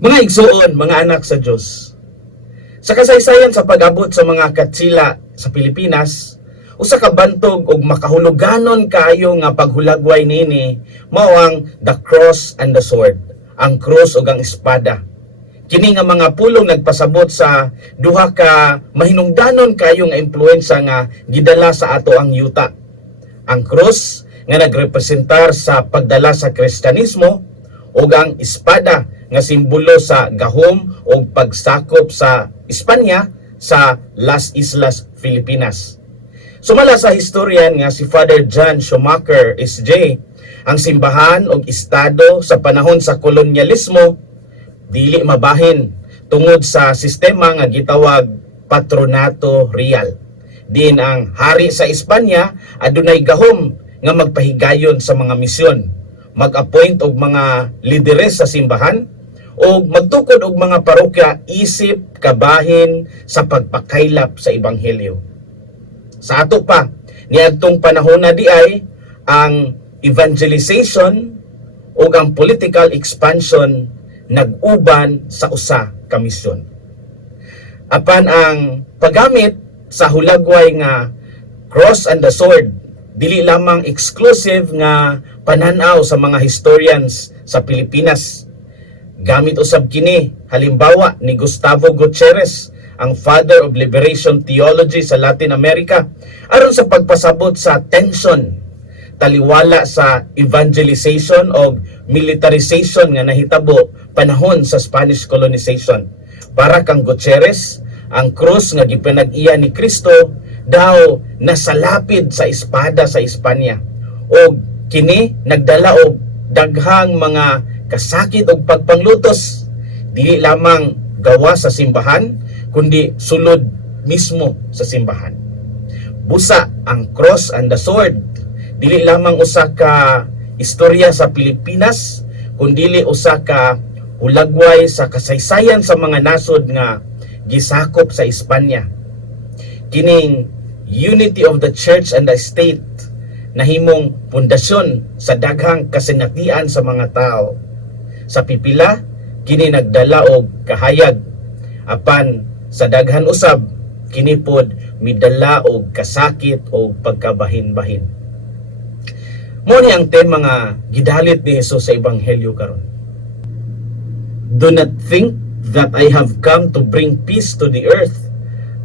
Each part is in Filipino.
Mga igsoon, mga anak sa Diyos. Sa kasaysayan sa pag-abot sa mga katsila sa Pilipinas, usa ka bantog og makahuluganon kaayo nga paghulagway nini mao ang the cross and the sword, ang cross ug ang espada. Kini nga mga pulong nagpasabot sa duha ka mahinungdanon kayo nga impluwensa nga gidala sa ato ang yuta. Ang cross nga nagrepresentar sa pagdala sa Kristyanismo ug ang espada nga simbolo sa gahom o pagsakop sa Espanya sa Las Islas Filipinas. Sumala sa historian nga si Father John Schumacher SJ, ang simbahan o estado sa panahon sa kolonyalismo dili mabahin tungod sa sistema nga gitawag patronato real. Din ang hari sa Espanya adunay gahom nga magpahigayon sa mga misyon, mag-appoint og mga lideres sa simbahan o magtukod og mga parokya isip kabahin sa pagpakaylap sa ebanghelyo. Sa ato pa, niadtong panahon na di ay ang evangelization o ang political expansion nag-uban sa usa ka misyon. Apan ang paggamit sa hulagway nga cross and the sword dili lamang exclusive nga pananaw sa mga historians sa Pilipinas. Gamit usab kini halimbawa ni Gustavo Gutierrez ang Father of Liberation Theology sa Latin America aron sa pagpasabot sa tension taliwala sa evangelization o militarization nga nahitabo panahon sa Spanish colonization. Para kang Gutierrez, ang krus nga gipanag-iya ni Kristo daw nasalapid sa espada sa Espanya. O kini nagdala og daghang mga kasakit og pagpanglutos dili lamang gawa sa simbahan kundi sulod mismo sa simbahan. Busa ang cross and the sword dili lamang usa ka istorya sa Pilipinas kundi usa ka hulagway sa kasaysayan sa mga nasod nga gisakop sa Espanya. Kining unity of the church and the state nahimong pundasyon sa daghang kasinatian sa mga tao. Sa pipila, kini nagdala og kahayag apan sa daghan usab kini pod midala og kasakit o pagkabahin-bahin. Mo ni ang tema nga gidalit ni Hesus sa ebanghelyo karon. Do not think that I have come to bring peace to the earth.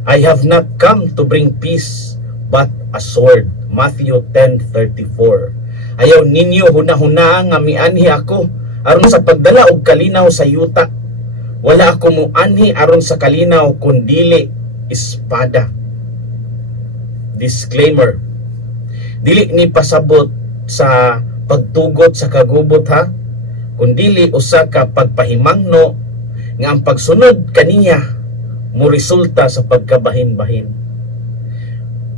I have not come to bring peace but a sword. Matthew 10:34. Ayaw ninyo hunahuna nga mianhi ako aron sa pagdala og kalinaw sa yuta. Wala ako mo anhi aron sa kalinaw kundili espada. Disclaimer. Dili ni pasabot sa pagtugot sa kagubot ha, kundili usa ka pagpahimangno nga ang pagsunod kaniya mo resulta sa pagkabahin-bahin.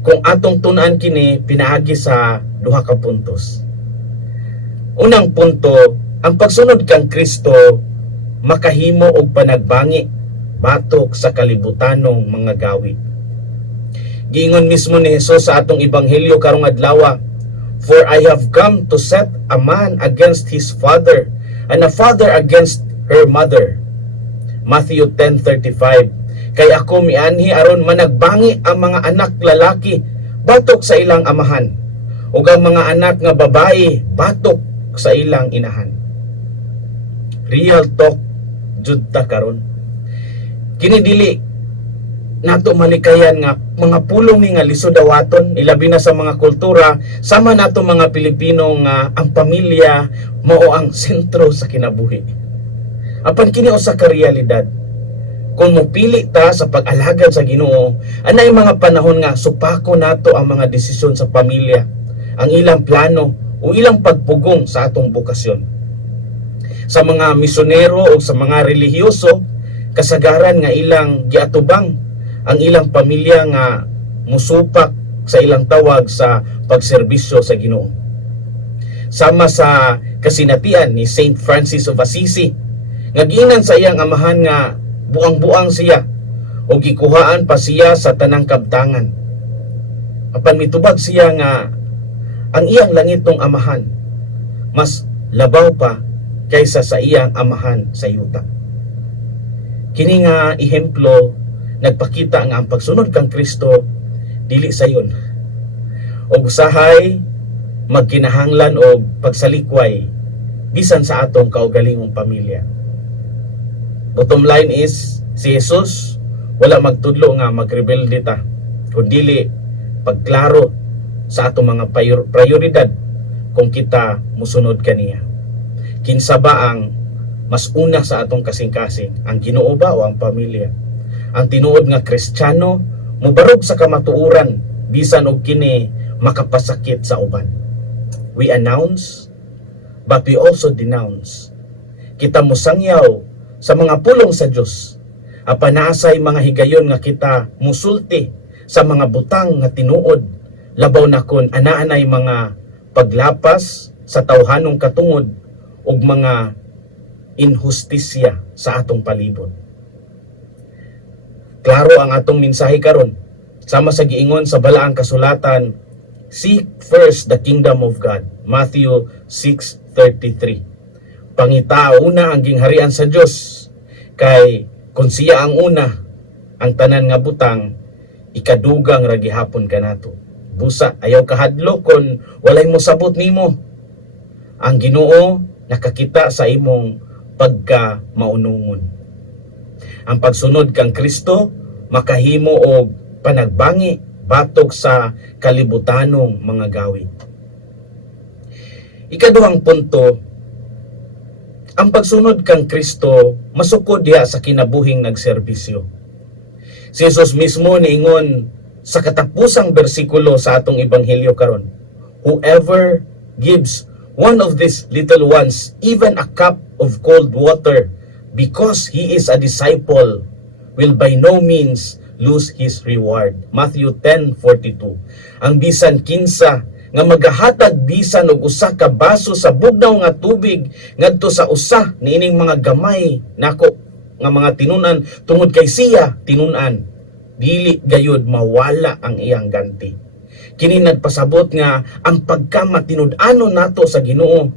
Kung atong tunaan kini pinaagi sa duha ka puntos. Unang punto, ang pagsunod kang Kristo makahimo og panagbangi batok sa kalibutanong mga gawi. Giingon mismo ni Hesus sa atong ebanghelyo karong adlaw, For I have come to set a man against his father, and a father against her mother. Matthew 10.35 Kay ako mianhi aron managbangi ang mga anak lalaki batok sa ilang amahan, ug ang mga anak nga babae batok sa ilang inahan. Real talk jud ta karon. Kini dili nato malikayan nga mga pulong nga lisod dawaton ilabi na sa mga kultura sama nato mga Pilipino nga ang pamilya mao ang sentro sa kinabuhi. Apan kini usa ka realidad. Kung mupili ta sa pag-alagad sa Ginoo, anay mga panahon nga supako nato ang mga desisyon sa pamilya, ang ilang plano o ilang pagpugong sa atong bukasyon. Sa mga misonero o sa mga relihiyoso, kasagaran nga ilang giatubang ang ilang pamilya nga musupak sa ilang tawag sa pagserbisyo sa Ginoo. Sama sa kasinatian ni Saint Francis of Assisi, nga giingnan sa iyang amahan nga buang-buang siya o gikuhaan pa siya sa tanang kabtangan. Apan mitubag siya nga ang iyang langitong amahan mas labaw pa kaysa sa iyang amahan sa yuta. kini nga ehemplo nagpakita nga ang pagsunod kang Kristo dili sayon og usahay magkinahanglan og pagsalikway bisan sa atong kaugalingong pamilya. Bottom line is si Jesus wala magtudlo nga magrebelde ta kundili pagklaro sa atong mga prior- prioridad kung kita musunod kaniya kinsa ba ang mas una sa atong kasing-kasing? Ang Ginoo ba o ang pamilya? Ang tinuod nga Kristiyano mubarog sa kamatuoran bisan og kini makapasakit sa uban. We announce but we also denounce. Kita musangyaw sa mga pulong sa Dios apan naasay mga higayon nga kita musulti sa mga butang nga tinuod? Labaw na kon anaanay mga paglapas sa tawhanong katungod ug mga inhustisya sa atong palibot. Klaro ang atong mensahe karon sama sa giingon sa balaang kasulatan Seek first the kingdom of God. Matthew 6:33. Pangita una ang gingharian sa Dios kay kung siya ang una ang tanan nga butang ikadugang ra gihapon kanato. Busa ayaw kahadlo kon walay mo sabot nimo. Ang Ginoo nakakita sa imong pagka maunungon. Ang pagsunod kang Kristo makahimo og panagbangi batok sa kalibutanong mga gawi. Ikaduhang punto, ang pagsunod kang Kristo masukod diha sa kinabuhing nagserbisyo. Si Jesus mismo niingon sa katapusang bersikulo sa atong ebanghelyo karon, Whoever gives one of these little ones even a cup of cold water because he is a disciple will by no means lose his reward. Matthew 10:42. Ang bisan kinsa nga magahatag bisan og usa ka baso sa bugnaw nga tubig ngadto sa usa niining mga gamay nako nga mga tinunan tungod kay siya tinunan dili gayud mawala ang iyang ganti kini nagpasabot nga ang pagkamatinud-anon nato sa Ginoo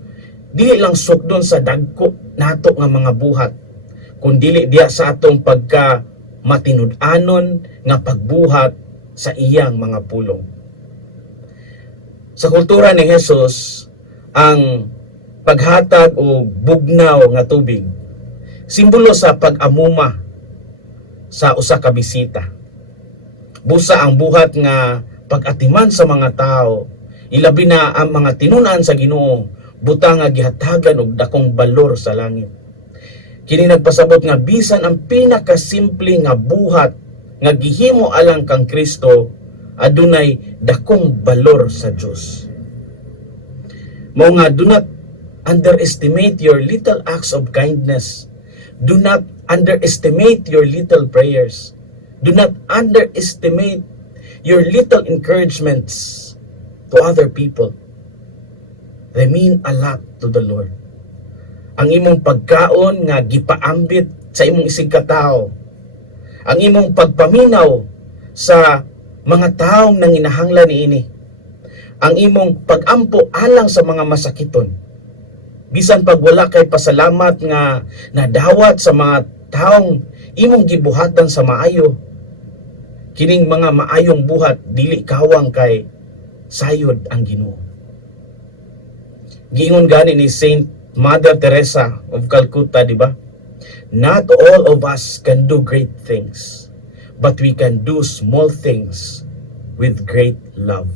dili lang sukdon sa dagko nato nga mga buhat kundi diya sa atong pagka matinud-anon nga pagbuhat sa iyang mga pulong. Sa kultura ni Jesus, ang paghatag o bugnaw nga tubig simbolo sa pag-amuma sa usa ka bisita. Busa ang buhat nga pag-atiman sa mga tao, ilabi na ang mga tinunan sa Ginoo, butang nga gihatagan og dakong balor sa langit. Kini nagpasabot nga bisan ang pinakasimple nga buhat nga gihimo alang kang Kristo adunay dakong balor sa Dios. Mao nga do not underestimate your little acts of kindness. Do not underestimate your little prayers. Do not underestimate your little encouragements to other people. They mean a lot to the Lord ang imong pagkaon nga gipaambit sa imong isig katao ang imong pagpaminaw sa mga taong nanginahanglan niini ang imong pagampo alang sa mga masakiton bisan pag wala kay pasalamat nga nadawat sa mga taong imong gibuhatan sa maayo kining mga maayong buhat dili kawang kay sayod ang Ginoo giingon gani ni Saint Mother Teresa of Calcutta, di ba? Not all of us can do great things, but we can do small things with great love.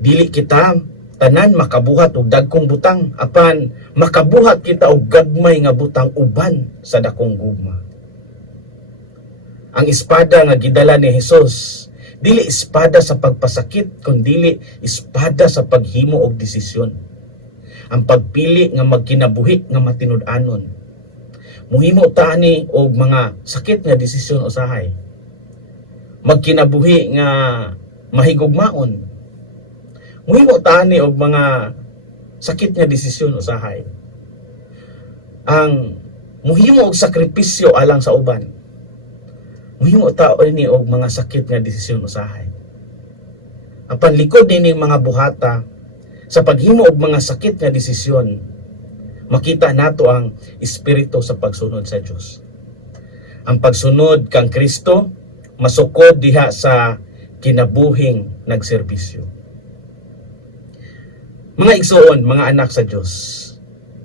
Dili kita tanan makabuhat og dagkong butang apan makabuhat kita og gagmay nga butang uban sa dakong gugma. Ang espada nga gidala ni Hesus dili espada sa pagpasakit kundi espada sa paghimo og desisyon ang pagpili nga magkinabuhi nga matinud-anon. Muhimo ta ni og mga sakit nga desisyon usahay. Magkinabuhi nga mahigugmaon. Muhimo ta ni og mga sakit nga desisyon usahay. Ang muhimo og sakripisyo alang sa uban. Muhimo ta ni og mga sakit nga desisyon usahay. Apan likod ni mga buhata sa paghimo og mga sakit nga desisyon makita nato ang espiritu sa pagsunod sa Dios ang pagsunod kang Kristo masukod diha sa kinabuhing nagserbisyo. Mga igsoon, mga anak sa Dios.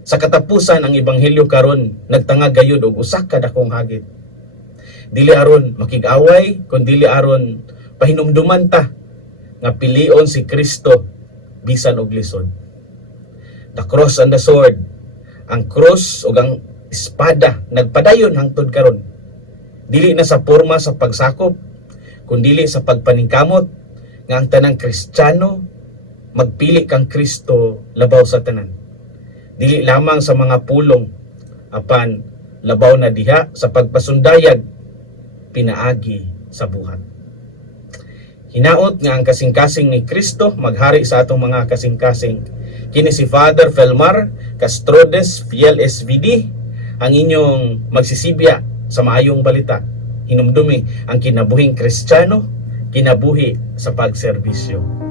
Sa katapusan ang ebanghelyo karon nagtanga gayud og usa ka dakong hagit. Dili aron makig-away, kun dili aron pahinumduman ta nga pilion si Kristo bisan og lisod. The cross and the sword. Ang cross ug ang espada nagpadayon hangtod karon. Dili na sa porma sa pagsakop, kundi sa pagpaningkamot nga ang tanang Kristiyano magpili kang Kristo labaw sa tanan. Dili lamang sa mga pulong apan labaw na diha sa pagpasundayag pinaagi sa buhat. Hinaot nga ang kasing-kasing ni Kristo maghari sa atong mga kasing-kasing. Kini si Father Felmar Castrodes, Fiel SVD, ang inyong magsisibya sa maayong balita. Hinumdumi ang kinabuhing Kristiyano, kinabuhi sa pagserbisyo.